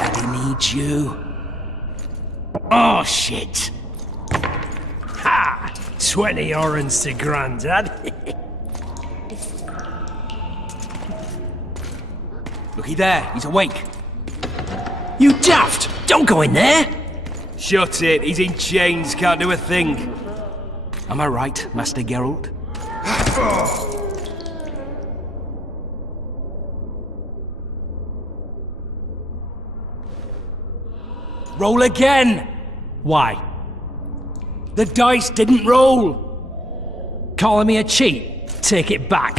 Daddy needs you. Oh, shit. Ha! 20 orange to Grandad. Looky there, he's awake. You daft! Don't go in there! Shut it, he's in chains, can't do a thing. Am I right, Master Geralt? Roll again! Why? The dice didn't roll! Calling me a cheat? Take it back.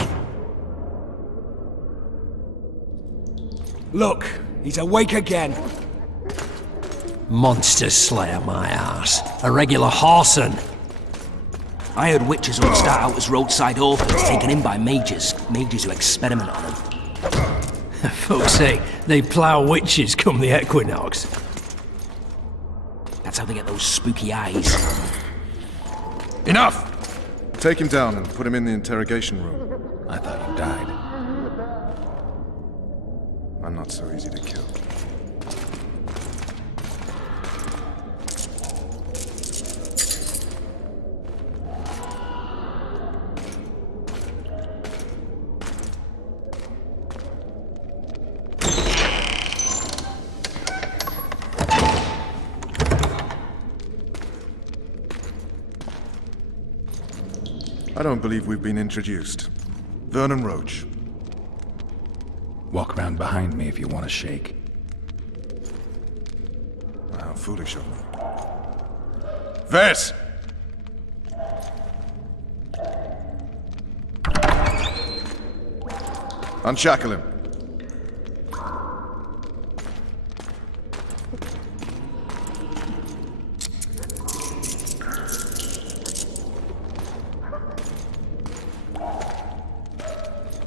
Look, he's awake again. Monster slayer, my ass. A regular whoreson. I heard witches would start out as roadside orphans taken in by mages. Mages who experiment on them. Fuck's sake, they plough witches come the equinox. That's how they get those spooky eyes. Enough! Take him down and put him in the interrogation room. I thought he died. I'm not so easy to kill. I don't believe we've been introduced. Vernon Roach. Walk around behind me if you want to shake. How foolish of me. Vess! Unshackle him.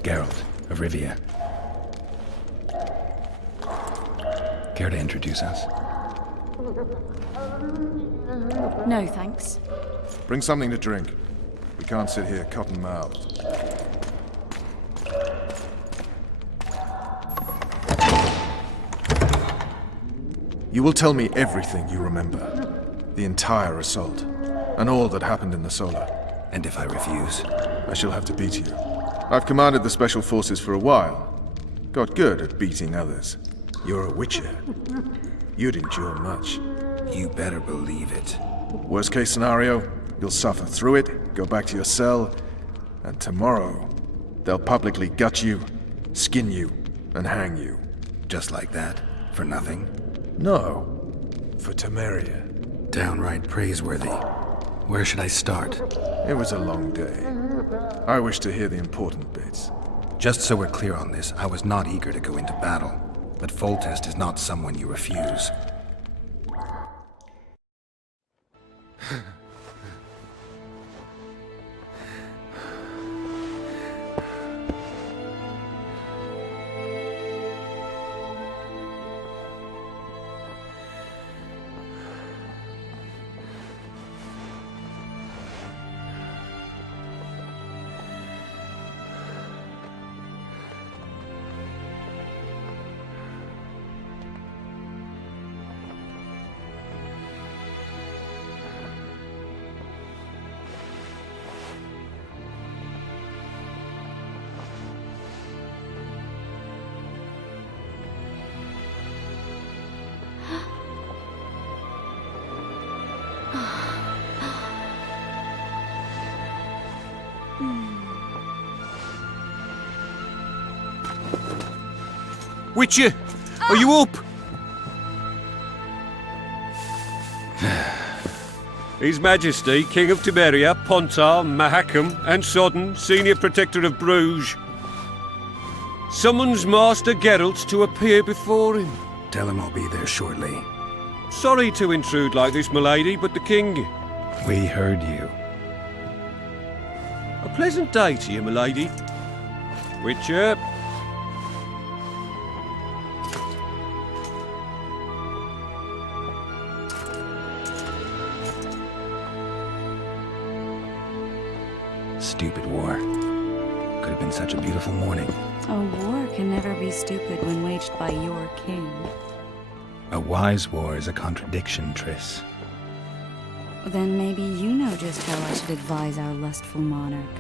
Geralt of Rivia. Care to introduce us? No, thanks. Bring something to drink. We can't sit here cotton-mouthed. You will tell me everything you remember. The entire assault. And all that happened in the Solar. And if I refuse? I shall have to beat you. I've commanded the Special Forces for a while. Got good at beating others. You're a witcher. You'd endure much. You better believe it. Worst case scenario, you'll suffer through it, go back to your cell, and tomorrow, they'll publicly gut you, skin you, and hang you. Just like that? For nothing? No, for Temeria. Downright praiseworthy. Where should I start? It was a long day. I wish to hear the important bits. Just so we're clear on this, I was not eager to go into battle. But Foltest is not someone you refuse. Witcher, are you up? His Majesty, King of Temeria, Pontar, Mahakam, and Sodden, Senior Protector of Bruges, summons Master Geralt to appear before him. Tell him I'll be there shortly. Sorry to intrude like this, milady, but the King... We heard you. A pleasant day to you, milady. Witcher... Stupid war. Could have been such a beautiful morning. A war can never be stupid when waged by your king. A wise war is a contradiction, Triss. Then maybe you know just how I should advise our lustful monarch.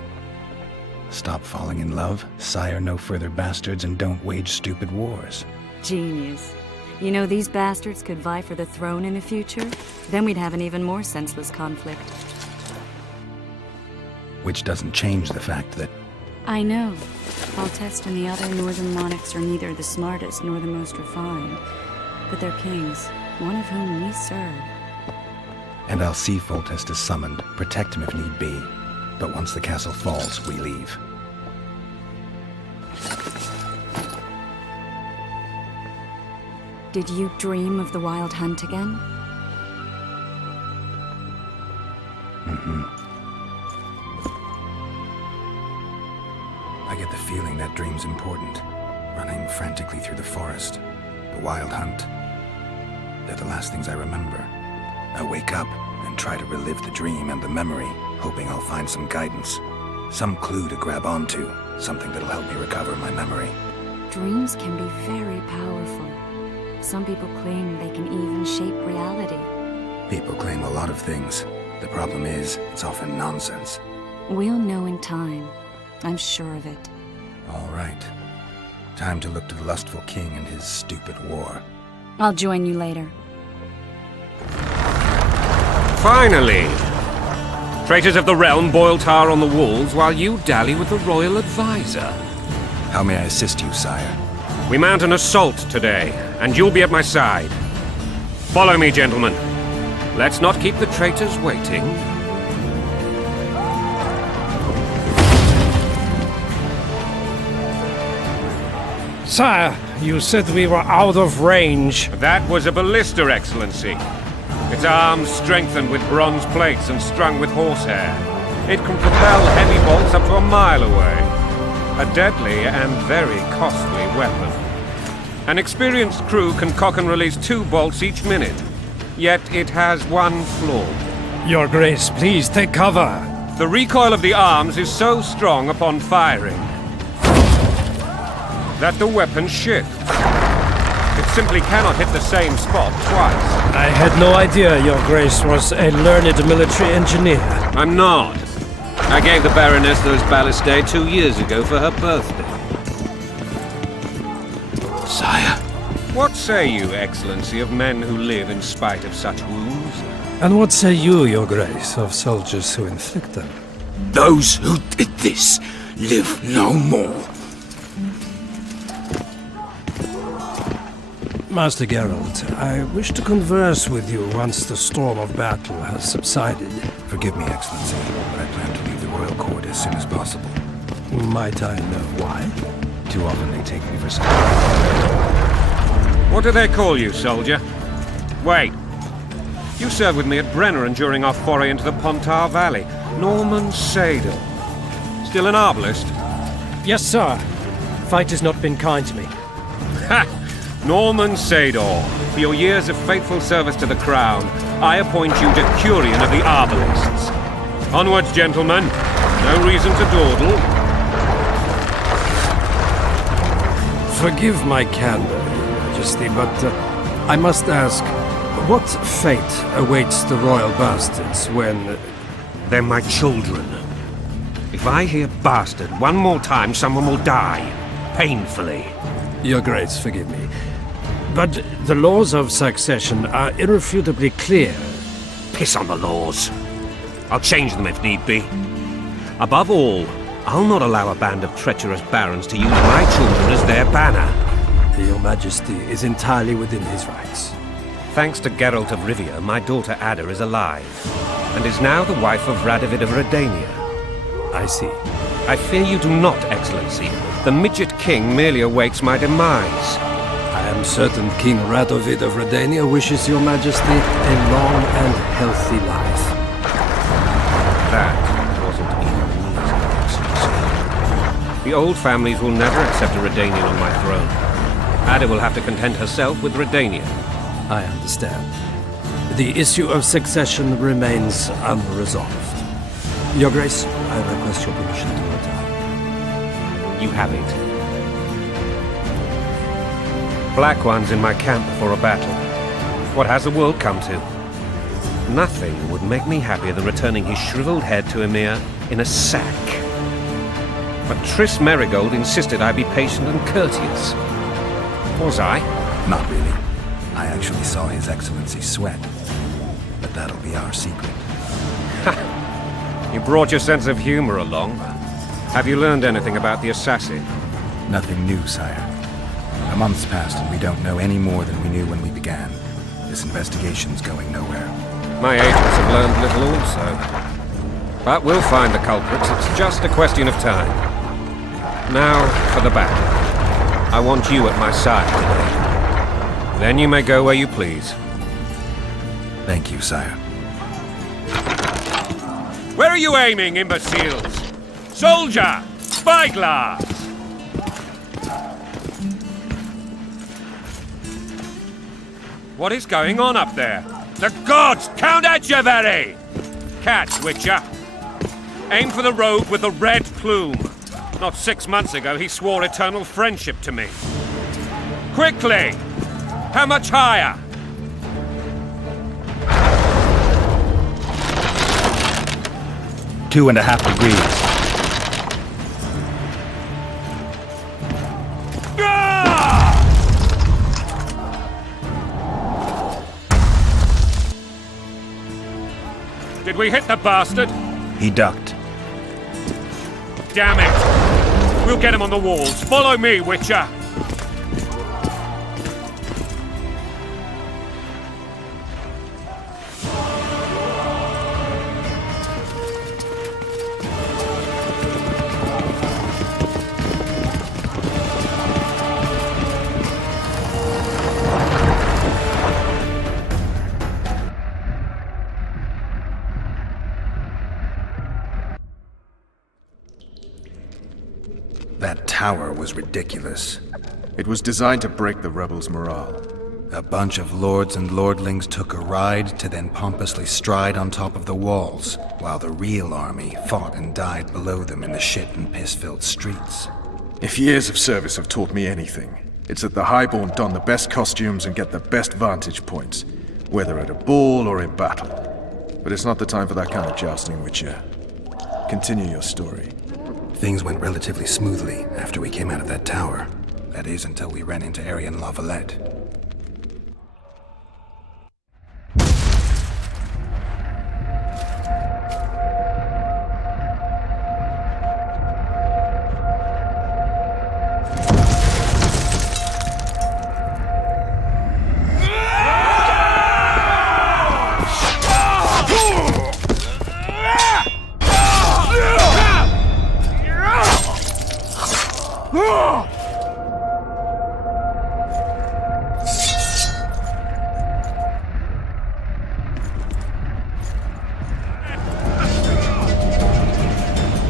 Stop falling in love, sire no further bastards, and don't wage stupid wars. Genius. You know, these bastards could vie for the throne in the future? Then we'd have an even more senseless conflict. Which doesn't change the fact that... I know. Foltest and the other northern monarchs are neither the smartest nor the most refined. But they're kings, one of whom we serve. And I'll see Foltest is summoned, protect him if need be. But once the castle falls, we leave. Did you dream of the wild hunt again? I get the feeling that dream's important. Running frantically through the forest. The wild hunt. They're the last things I remember. I wake up and try to relive the dream and the memory, hoping I'll find some guidance. Some clue to grab onto. Something that'll help me recover my memory. Dreams can be very powerful. Some people claim they can even shape reality. People claim a lot of things. The problem is, it's often nonsense. We'll know in time. I'm sure of it. All right. Time to look to the lustful king and his stupid war. I'll join you later. Finally! Traitors of the realm boil tar on the walls while you dally with the royal advisor. How may I assist you, sire? We mount an assault today, and you'll be at my side. Follow me, gentlemen. Let's not keep the traitors waiting. Sire, you said we were out of range. That was a ballista, Excellency. Its arms strengthened with bronze plates and strung with horsehair. It can propel heavy bolts up to a mile away. A deadly and very costly weapon. An experienced crew can cock and release 2 bolts each minute. Yet it has one flaw. Your Grace, please take cover. The recoil of the arms is so strong upon firing that the weapon shifts. It simply cannot hit the same spot twice. I had no idea Your Grace was a learned military engineer. I'm not. I gave the Baroness those ballistae 2 years ago for her birthday. Sire. What say you, Excellency, of men who live in spite of such wounds? And what say you, Your Grace, of soldiers who inflict them? Those who did this live no more. Master Geralt, I wish to converse with you once the storm of battle has subsided. Forgive me, Excellency, but I plan to leave the royal court as soon as possible. Might I know why? Too often they take me for some... What do they call you, soldier? Wait. You served with me at Brenner and during our foray into the Pontar Valley. Norman Sadel. Still an arbalist? Yes, sir. Fight has not been kind to me. Ha! Norman Sador, for your years of faithful service to the crown, I appoint you Decurion of the Arbalists. Onwards, gentlemen. No reason to dawdle. Forgive my candor, Your Majesty, but I must ask, what fate awaits the royal bastards when... They're my children. If I hear bastard one more time, someone will die. Painfully. Your Grace, forgive me. But the laws of succession are irrefutably clear. Piss on the laws. I'll change them if need be. Above all, I'll not allow a band of treacherous barons to use my children as their banner. Your Majesty is entirely within his rights. Thanks to Geralt of Rivia, my daughter Ada is alive, and is now the wife of Radovid of Redania. I see. I fear you do not, Excellency. The midget king merely awaits my demise. I am certain King Radovid of Redania wishes Your Majesty a long and healthy life. That wasn't even easy, Excellency. The old families will never accept a Redanian on my throne. Ada will have to content herself with Redania. I understand. The issue of succession remains unresolved. Your Grace, I request your permission to return. You have it. Black ones in my camp before a battle. What has the world come to? Nothing would make me happier than returning his shriveled head to Emir in a sack. But Triss Merigold insisted I be patient and courteous. Was I? Not really. I actually saw His Excellency sweat. But that'll be our secret. You brought your sense of humor along. Have you learned anything about the assassin? Nothing new, sire. A month's passed and we don't know any more than we knew when we began. This investigation's going nowhere. My agents have learned little also. But we'll find the culprits. It's just a question of time. Now, for the battle. I want you at my side today. Then you may go where you please. Thank you, sire. Where are you aiming, imbeciles? Soldier! Spyglass! What is going on up there? The gods! Count Etcheverry! Catch, Witcher. Aim for the rogue with the red plume. Not 6 months ago, he swore eternal friendship to me. Quickly! How much higher? $2.5 degrees. Did we hit the bastard? He ducked. Damn it! We'll get him on the walls. Follow me, Witcher! That tower was ridiculous. It was designed to break the rebels' morale. A bunch of lords and lordlings took a ride to then pompously stride on top of the walls, while the real army fought and died below them in the shit and piss-filled streets. If years of service have taught me anything, it's that the Highborn don the best costumes and get the best vantage points, whether at a ball or in battle. But it's not the time for that kind of jousting, Witcher. Continue your story. Things went relatively smoothly after we came out of that tower. That is, until we ran into Aryan La Valette.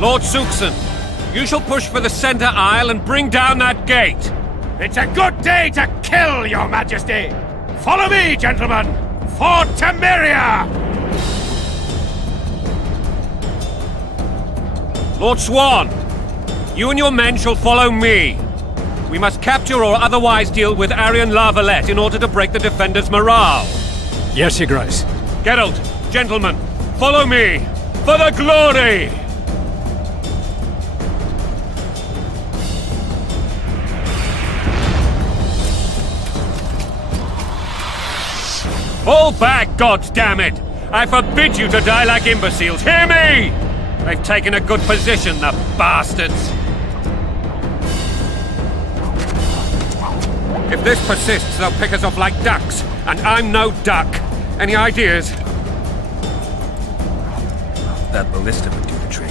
Lord Suxon, you shall push for the center aisle and bring down that gate. It's a good day to kill, Your Majesty! Follow me, gentlemen! For Temeria! Lord Swan, you and your men shall follow me. We must capture or otherwise deal with Aryan La Valette in order to break the defenders' morale. Yes, Your Grace. Geralt, gentlemen, follow me for the glory! Fall back, goddammit! I forbid you to die like imbeciles. Hear me! They've taken a good position, the bastards. If this persists, they'll pick us off like ducks, and I'm no duck. Any ideas? That ballista would do the trick.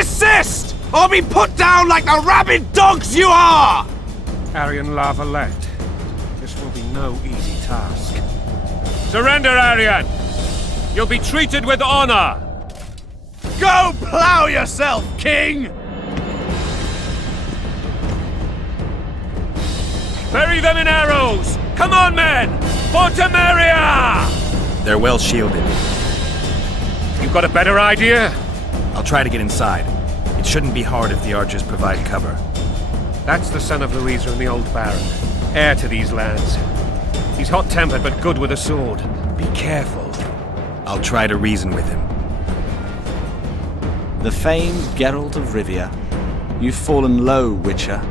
Desist, or be put down like the rabid dogs you are! Arian La Valette, this will be no easy task. Surrender, Arian! You'll be treated with honor! Go plow yourself, King! Bury them in arrows! Come on, men! For Temeria! They're well shielded. You got a better idea? I'll try to get inside. It shouldn't be hard if the archers provide cover. That's the son of Louisa and the old Baron, heir to these lands. He's hot-tempered but good with a sword. Be careful. I'll try to reason with him. The famed Geralt of Rivia. You've fallen low, Witcher.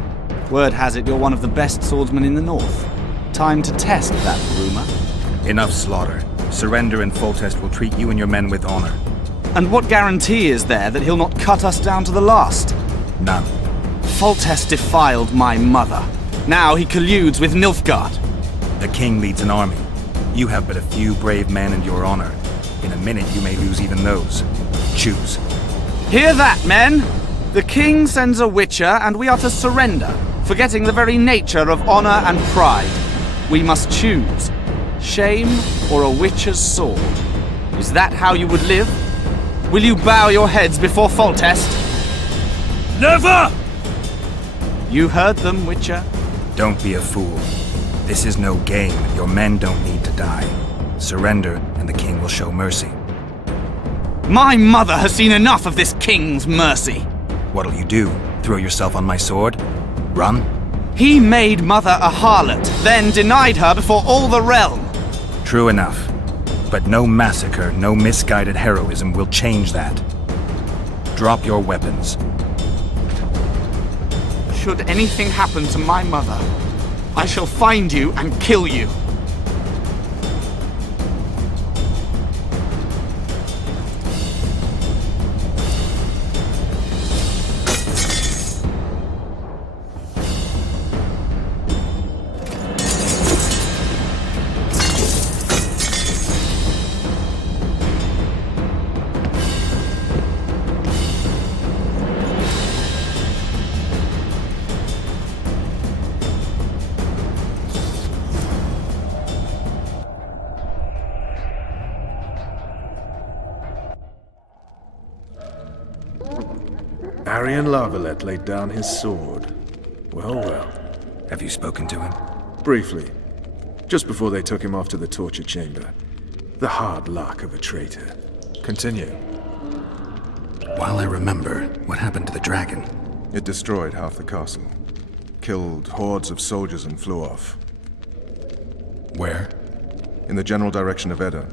Word has it you're one of the best swordsmen in the north. Time to test that rumor. Enough slaughter. Surrender and Foltest will treat you and your men with honor. And what guarantee is there that he'll not cut us down to the last? None. Foltest defiled my mother. Now he colludes with Nilfgaard. The king leads an army. You have but a few brave men and your honor. In a minute you may lose even those. Choose. Hear that, men! The king sends a Witcher, and we are to surrender, forgetting the very nature of honor and pride. We must choose. Shame or a Witcher's sword. Is that how you would live? Will you bow your heads before Foltest? Never! You heard them, Witcher. Don't be a fool. This is no game. Your men don't need to die. Surrender, and the king will show mercy. My mother has seen enough of this king's mercy. What'll you do? Throw yourself on my sword? Run? He made mother a harlot, then denied her before all the realm. True enough. But no massacre, no misguided heroism will change that. Drop your weapons. Should anything happen to my mother, I shall find you and kill you. Arian La Valette laid down his sword. Well, well. Have you spoken to him? Briefly. Just before they took him off to the torture chamber. The hard luck of a traitor. Continue. While I remember, what happened to the dragon? It destroyed half the castle. Killed hordes of soldiers and flew off. Where? In the general direction of Edda.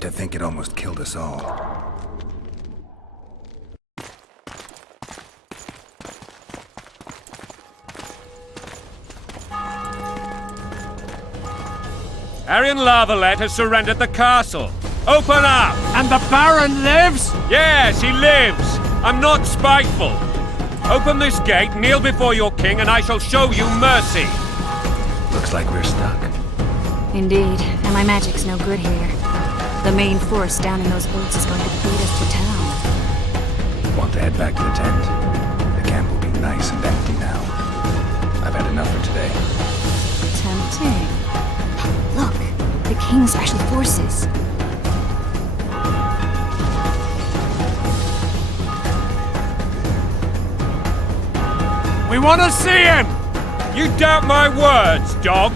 To think it almost killed us all. Arian La Valette has surrendered the castle. Open up! And the Baron lives? Yes, he lives. I'm not spiteful. Open this gate, kneel before your king, and I shall show you mercy. Looks like we're stuck. Indeed, and my magic's no good here. The main force down in those boats is going to beat us to town. Want to head back to the tent? The camp will be nice and empty now. I've had enough for today. Tempting. Look, the king's special forces. We want to see him! You doubt my words, dog?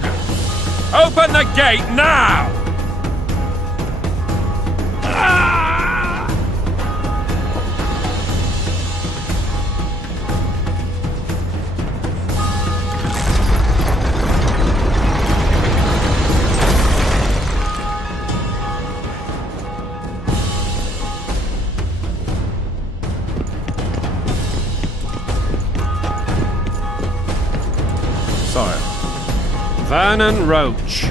Open the gate now! Sire, Vernon Roach.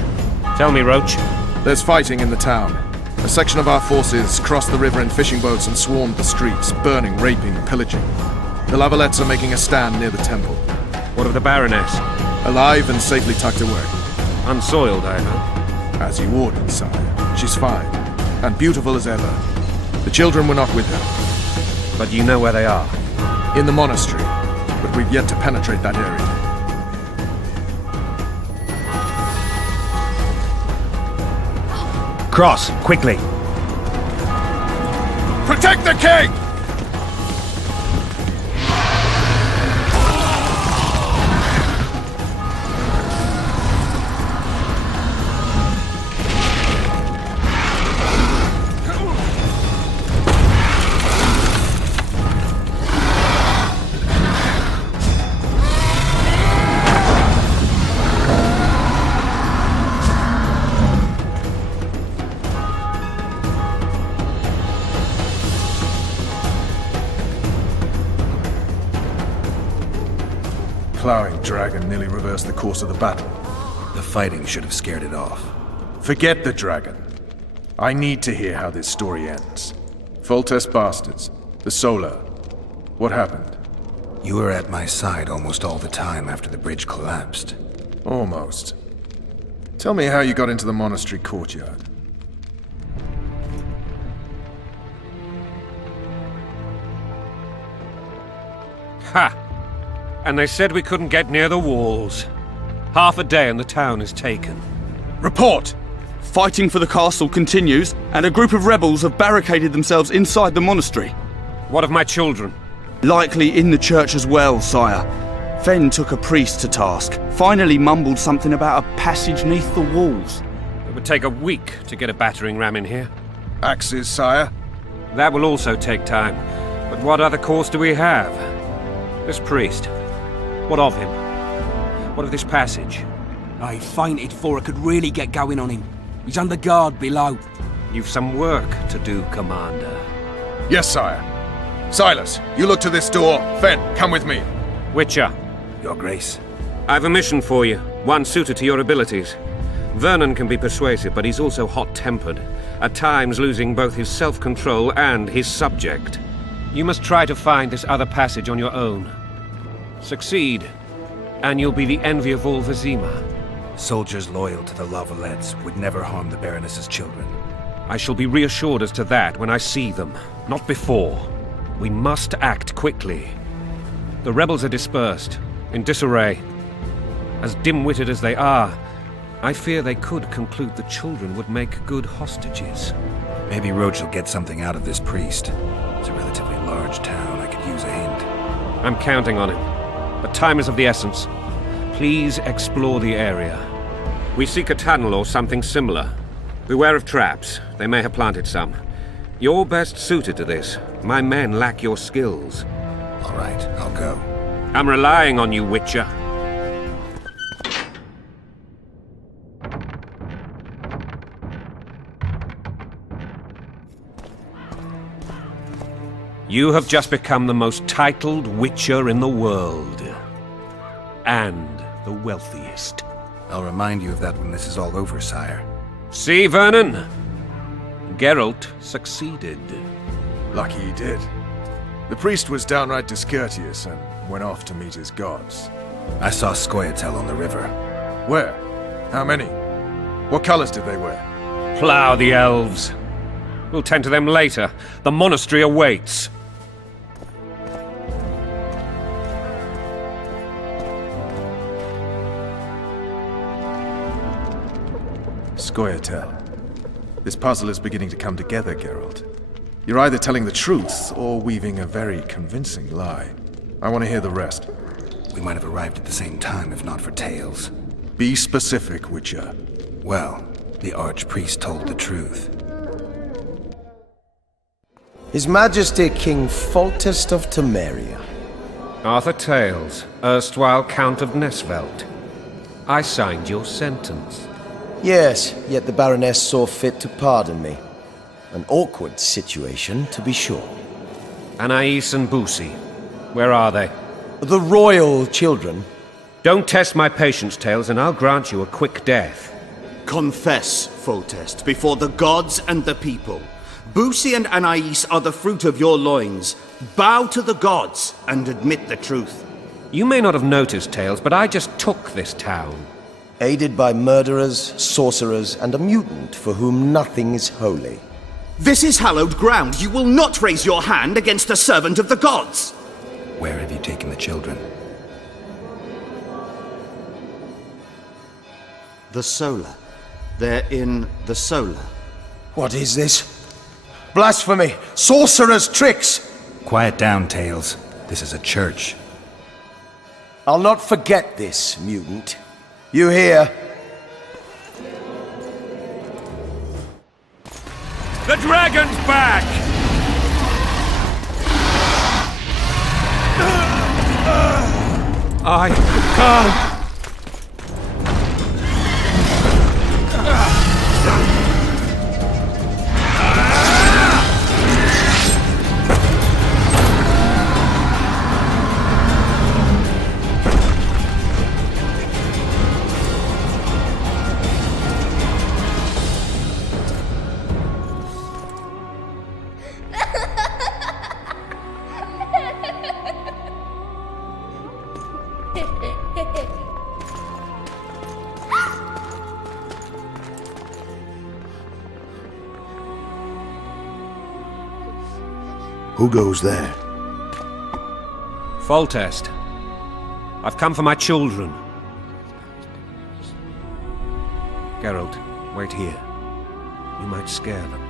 Tell me, Roach. there's fighting in the town. A section of our forces crossed the river in fishing boats and swarmed the streets, burning, raping, pillaging. The La Valettes are making a stand near the temple. What of the Baroness? Alive and safely tucked away. Unsoiled, I hope. As you ordered, sire. She's fine, and beautiful as ever. The children were not with her. But you know where they are. In the monastery, but we've yet to penetrate that area. Cross, quickly. Protect the king! Plowing dragon nearly reversed the course of the battle. The fighting should have scared it off. Forget the dragon. I need to hear how this story ends. Foltest bastards. The Solar. What happened? You were at my side almost all the time after the bridge collapsed. Almost. Tell me how you got into the monastery courtyard. Ha! And they said we couldn't get near the walls. Half a day and the town is taken. Report! Fighting for the castle continues, and a group of rebels have barricaded themselves inside the monastery. What of my children? Likely in the church as well, sire. Fen took a priest to task, finally mumbled something about a passage neath the walls. It would take a week to get a battering ram in here. Axes, sire. That will also take time. But what other course do we have? This priest. What of him? What of this passage? I fainted before I could really get going on him. He's under guard below. You've some work to do, Commander. Yes, sire. Silas, you look to this door. Fen, come with me. Witcher. Your Grace. I've a mission for you, one suited to your abilities. Vernon can be persuasive, but he's also hot-tempered, at times losing both his self-control and his subject. You must try to find this other passage on your own. Succeed, and you'll be the envy of all Vizima. Soldiers loyal to the La Valettes would never harm the Baroness's children. I shall be reassured as to that when I see them, not before. We must act quickly. The rebels are dispersed, in disarray. As dim-witted as they are, I fear they could conclude the children would make good hostages. Maybe Roach will get something out of this priest. It's a relatively large town. I could use a hint. I'm counting on it. But time is of the essence. Please explore the area. We seek a tunnel or something similar. Beware of traps. They may have planted some. You're best suited to this. My men lack your skills. All right, I'll go. I'm relying on you, Witcher. You have just become the most titled Witcher in the world. And the wealthiest. I'll remind you of that when this is all over, sire. See, Vernon? Geralt succeeded. Lucky he did. The priest was downright discourteous and went off to meet his gods. I saw Scoia'tael on the river. Where? How many? What colors did they wear? Plough the elves. We'll tend to them later. The monastery awaits. Scoia'tael. This puzzle is beginning to come together, Geralt. You're either telling the truth or weaving a very convincing lie. I want to hear the rest. We might have arrived at the same time if not for tales. Be specific, Witcher. Well, the Archpriest told the truth. His Majesty King Foltest of Temeria. Arthur Tales, erstwhile Count of Nesvelt. I signed your sentence. Yes, yet the Baroness saw fit to pardon me. An awkward situation, to be sure. Anais and Boussy, where are they? The royal children. Don't test my patience, Tales, and I'll grant you a quick death. Confess, Foltest, before the gods and the people. Boussy and Anais are the fruit of your loins. Bow to the gods and admit the truth. You may not have noticed, Tales, but I just took this town. Aided by murderers, sorcerers, and a mutant for whom nothing is holy. This is hallowed ground. You will not raise your hand against a servant of the gods. Where have you taken the children? The Solar. They're in the Solar. What is this? Blasphemy! Sorcerer's tricks! Quiet down, Tails. This is a church. I'll not forget this, mutant. You hear? The dragon's back! I can't! Who goes there? Foltest. I've come for my children. Geralt, wait here. You might scare them.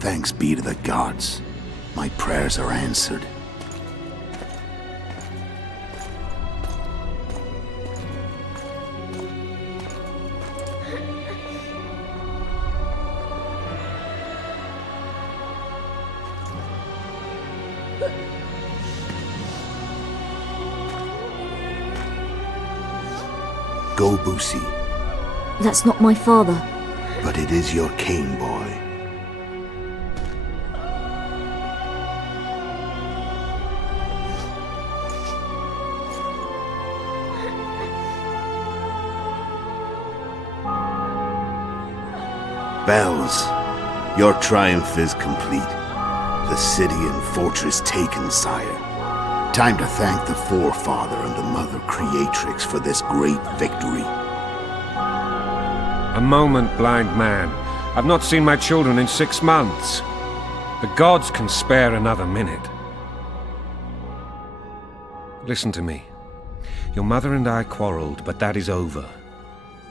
Thanks be to the gods. My prayers are answered. Go, Boosie. That's not my father. But it is your king, boy. Bells, your triumph is complete. The city and fortress taken, sire. Time to thank the Forefather and the Mother Creatrix for this great victory. A moment, blind man. I've not seen my children in 6 months. The gods can spare another minute. Listen to me. Your mother and I quarreled, but that is over.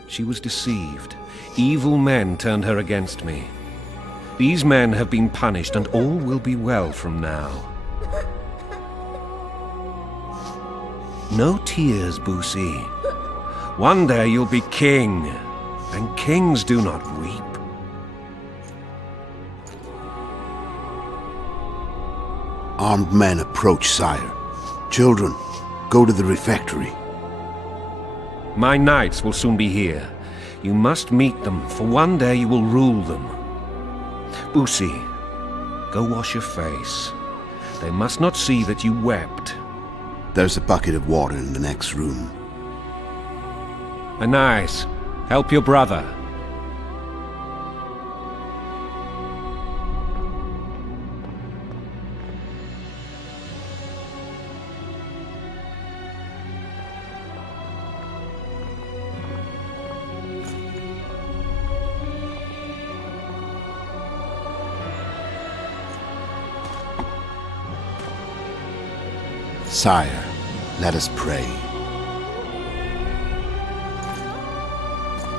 She was deceived. Evil men turned her against me. These men have been punished, and all will be well from now. No tears, Boosie. One day you'll be king, and kings do not weep. Armed men approach, sire. Children, go to the refectory. My knights will soon be here. You must meet them, for one day you will rule them. Boosie, go wash your face. They must not see that you wept. There's a bucket of water in the next room. Anais, help your brother. Sire, let us pray.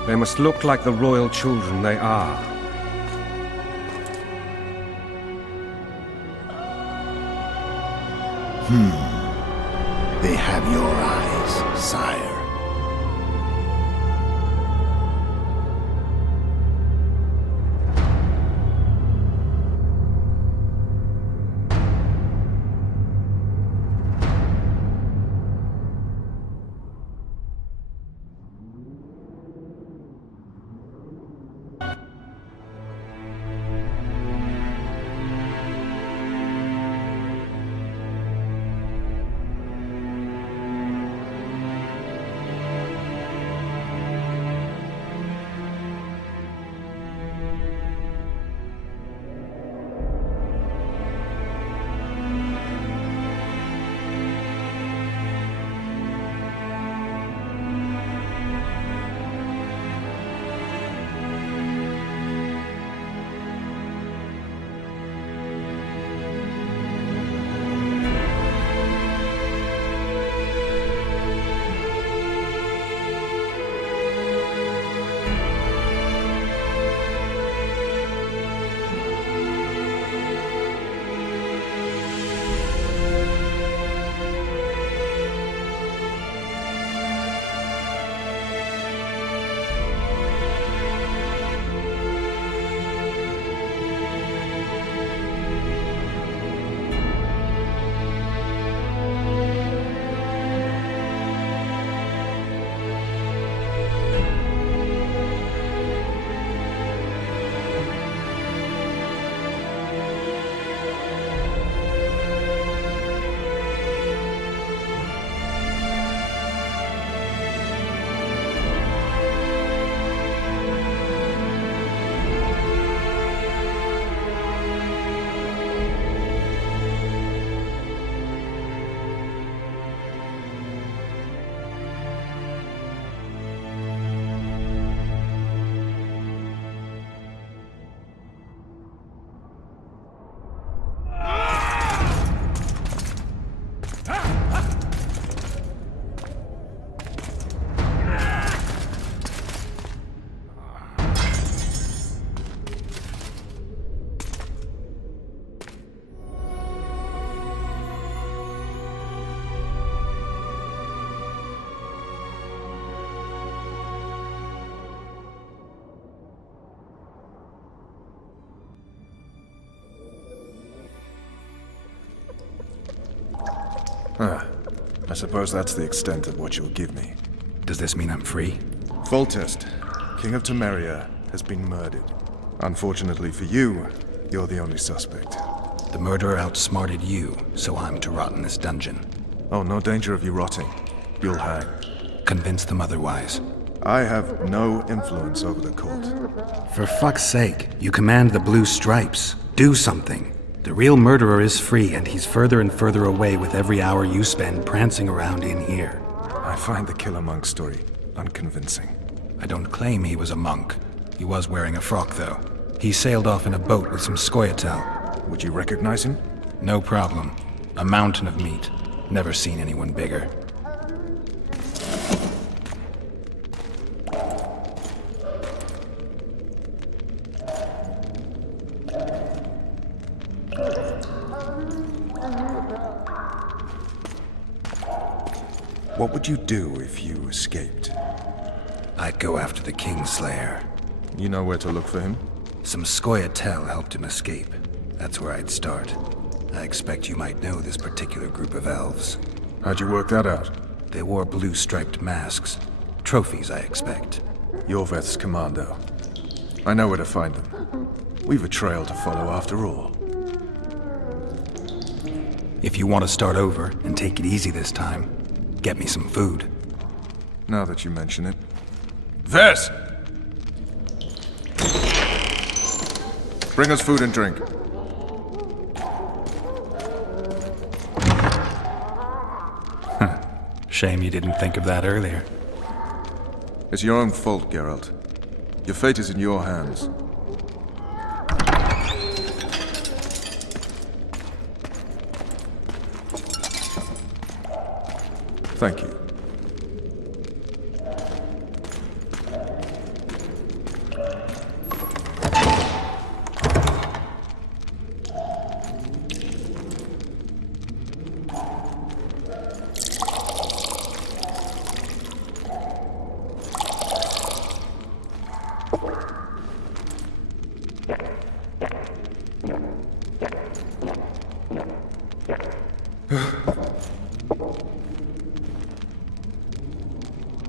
They must look like the royal children they are. They have your eyes, sire. I suppose that's the extent of what you'll give me. Does this mean I'm free? Foltest, King of Temeria, has been murdered. Unfortunately for you, you're the only suspect. The murderer outsmarted you, so I'm to rot in this dungeon. Oh, no danger of you rotting. You'll hang. Convince them otherwise. I have no influence over the court. For fuck's sake, you command the Blue Stripes. Do something. The real murderer is free, and he's further and further away with every hour you spend prancing around in here. I find the Killer Monk story unconvincing. I don't claim he was a monk. He was wearing a frock, though. He sailed off in a boat with some Scoia'tael. Would you recognize him? No problem. A mountain of meat. Never seen anyone bigger. What would you do if you escaped? I'd go after the Kingslayer. You know where to look for him? Some Scoia'tael helped him escape. That's where I'd start. I expect you might know this particular group of elves. How'd you work that out? They wore blue-striped masks. Trophies, I expect. Yorveth's commando. I know where to find them. We've a trail to follow after all. If you want to start over and take it easy this time, get me some food. Now that you mention it. Ves! Bring us food and drink. Shame you didn't think of that earlier. It's your own fault, Geralt. Your fate is in your hands. Thank you.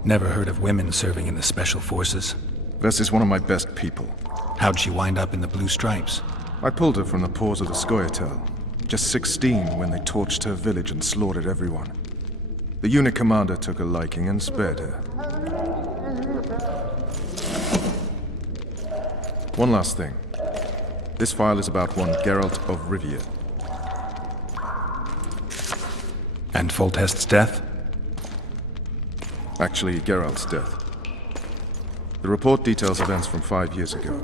Never heard of women serving in the Special Forces. Ves is one of my best people. How'd she wind up in the Blue Stripes? I pulled her from the paws of the Scoia'tael. Just 16 when they torched her village and slaughtered everyone. The unit commander took a liking and spared her. One last thing. This file is about one Geralt of Rivia. And Foltest's death? Actually, Geralt's death. The report details events from 5 years ago.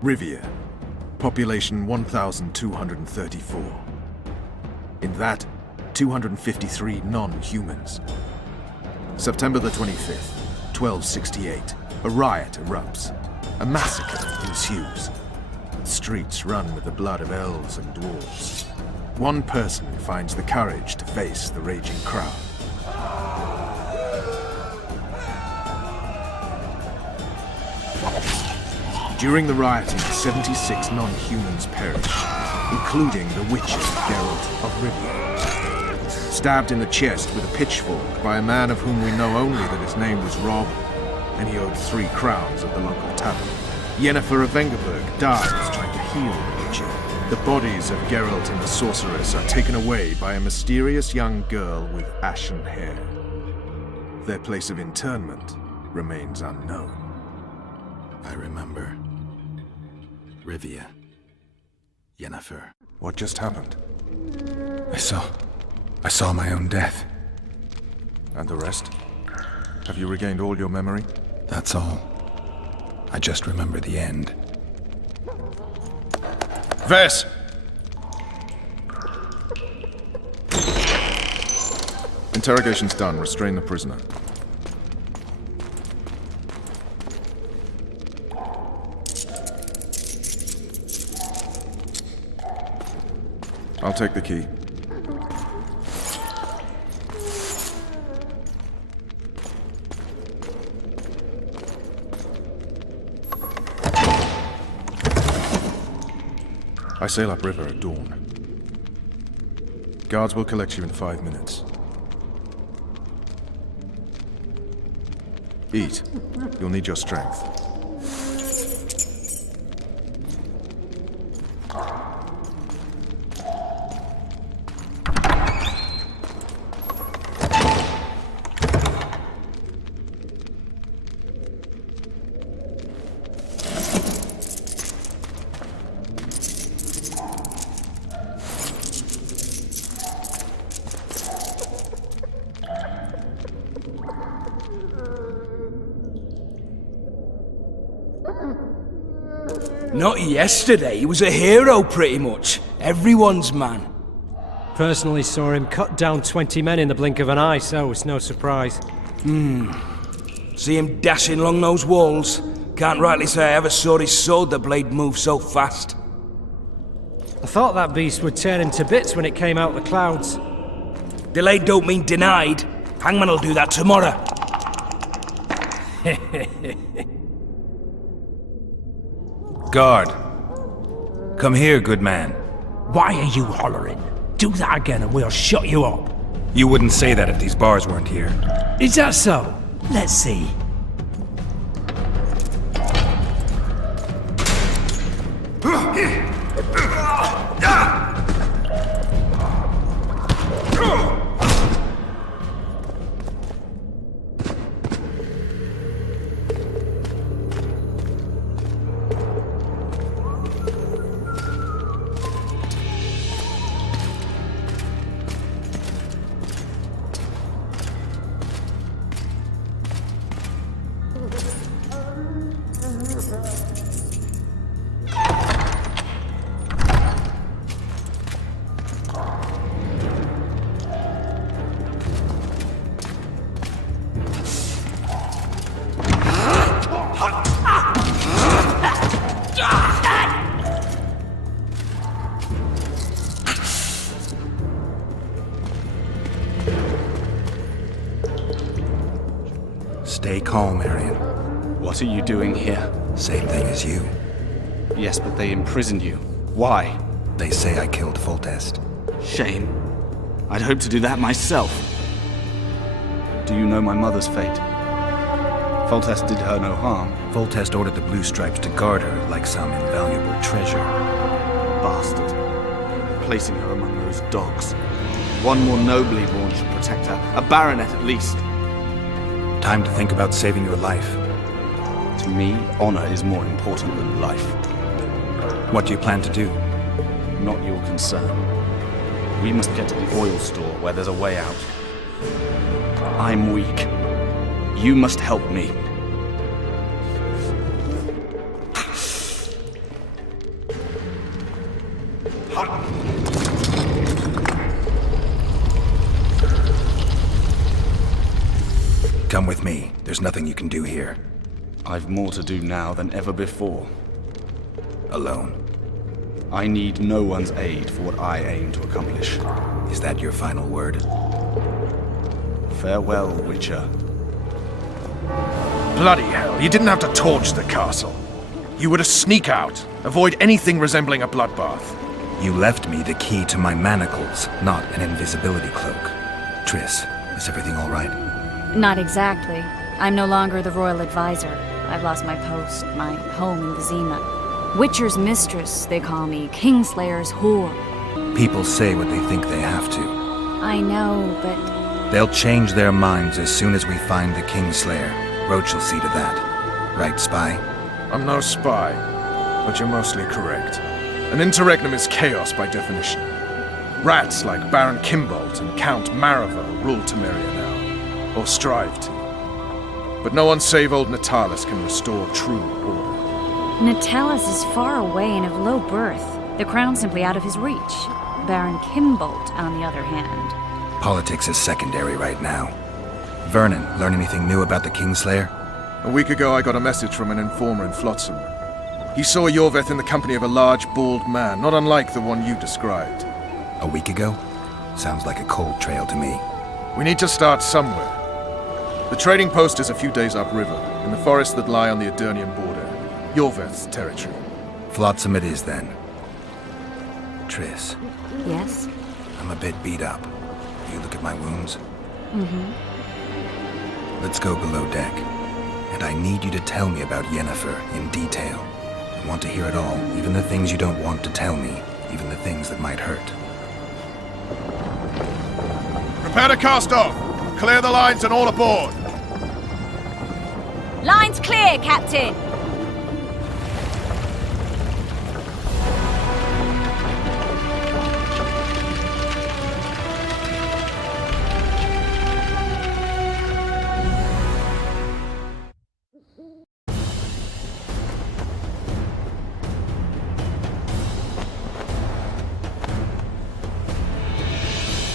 Rivia. Population 1,234. In that, 253 non-humans. September the 25th, 1268. A riot erupts. A massacre ensues. Streets run with the blood of elves and dwarves. One person finds the courage to face the raging crowd. During the rioting, 76 non-humans perished, including the witcher Geralt of Rivia. Stabbed in the chest with a pitchfork by a man of whom we know only that his name was Rob, and he owed 3 crowns at the local tavern. Yennefer of Vengerberg dies trying to heal the witcher. The bodies of Geralt and the sorceress are taken away by a mysterious young girl with ashen hair. Their place of interment remains unknown. I remember. Rivia. Yennefer. What just happened? I saw my own death. And the rest? Have you regained all your memory? That's all. I just remember the end. Ves! Interrogation's done. Restrain the prisoner. I'll take the key. I sail upriver at dawn. Guards will collect you in 5 minutes. Eat. You'll need your strength. Not yesterday, he was a hero pretty much. Everyone's man. Personally saw him cut down 20 men in the blink of an eye, so it's no surprise. See him dashing along those walls. Can't rightly say I ever saw his sword the blade move so fast. I thought that beast would tear him to bits when it came out the clouds. Delayed don't mean denied. Hangman'll do that tomorrow. Guard. Come here, good man. Why are you hollering? Do that again and we'll shut you up. You wouldn't say that if these bars weren't here. Is that so? Let's see. Stay calm, Arian. What are you doing here? Same thing as you. Yes, but they imprisoned you. Why? They say I killed Foltest. Shame. I'd hoped to do that myself. Do you know my mother's fate? Foltest did her no harm. Foltest ordered the Blue Stripes to guard her like some invaluable treasure. Bastard. Placing her among those dogs. One more nobly born should protect her. A baronet at least. Time to think about saving your life. To me, honor is more important than life. What do you plan to do? Not your concern. We must get to the oil store where there's a way out. I'm weak. You must help me. Come with me. There's nothing you can do here. I've more to do now than ever before. Alone. I need no one's aid for what I aim to accomplish. Is that your final word? Farewell, Witcher. Bloody hell, you didn't have to torch the castle. You were to sneak out, avoid anything resembling a bloodbath. You left me the key to my manacles, not an invisibility cloak. Triss, is everything all right? Not exactly. I'm no longer the royal advisor. I've lost my post, my home in Vizima. Witcher's mistress, they call me. Kingslayer's whore. People say what they think they have to. I know, but... They'll change their minds as soon as we find the Kingslayer. Roach will see to that. Right, spy? I'm no spy, but you're mostly correct. An interregnum is chaos by definition. Rats like Baron Kimbolt and Count Maravel rule Temeria now, or strive to. But no one save old Natalis can restore true order. Natalis is far away and of low birth. The crown's simply out of his reach. Baron Kimbolt, on the other hand. Politics is secondary right now. Vernon, learn anything new about the Kingslayer? A week ago I got a message from an informer in Flotsam. He saw Yorveth in the company of a large, bald man, not unlike the one you described. A week ago? Sounds like a cold trail to me. We need to start somewhere. The trading post is a few days upriver, in the forests that lie on the Edirnian border. Yorveth's territory. Flotsam it is, then. Triss. Yes? I'm a bit beat up. You look at my wounds? Mm-hmm. Let's go below deck. And I need you to tell me about Yennefer in detail. I want to hear it all, even the things you don't want to tell me, even the things that might hurt. Prepare to cast off! Clear the lines and all aboard! Line's clear, Captain!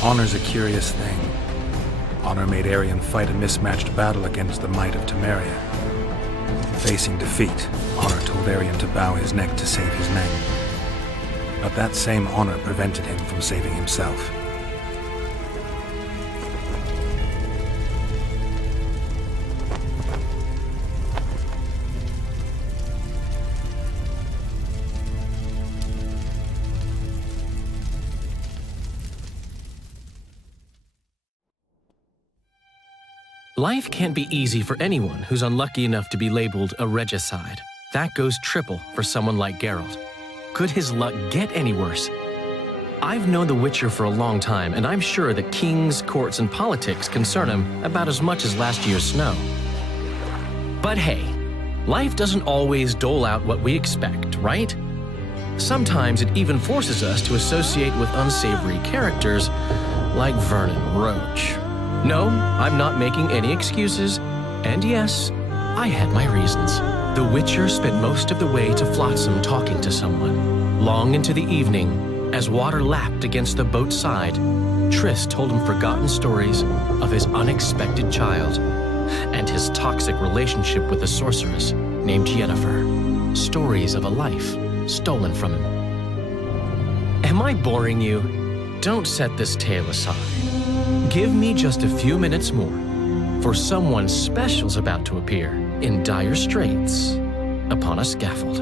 Honor's a curious thing. Honor made Arion fight a mismatched battle against the might of Temeria. Facing defeat, Honor told Arion to bow his neck to save his men. But that same honor prevented him from saving himself. Life can't be easy for anyone who's unlucky enough to be labeled a regicide. That goes triple for someone like Geralt. Could his luck get any worse? I've known the Witcher for a long time, and I'm sure that kings, courts, and politics concern him about as much as last year's snow. But hey, life doesn't always dole out what we expect, right? Sometimes it even forces us to associate with unsavory characters like Vernon Roach. No, I'm not making any excuses, and yes, I had my reasons. The Witcher spent most of the way to Flotsam talking to someone. Long into the evening, as water lapped against the boat's side, Triss told him forgotten stories of his unexpected child and his toxic relationship with a sorceress named Yennefer. Stories of a life stolen from him. Am I boring you? Don't set this tale aside. Give me just a few minutes more, for someone special's about to appear in dire straits upon a scaffold.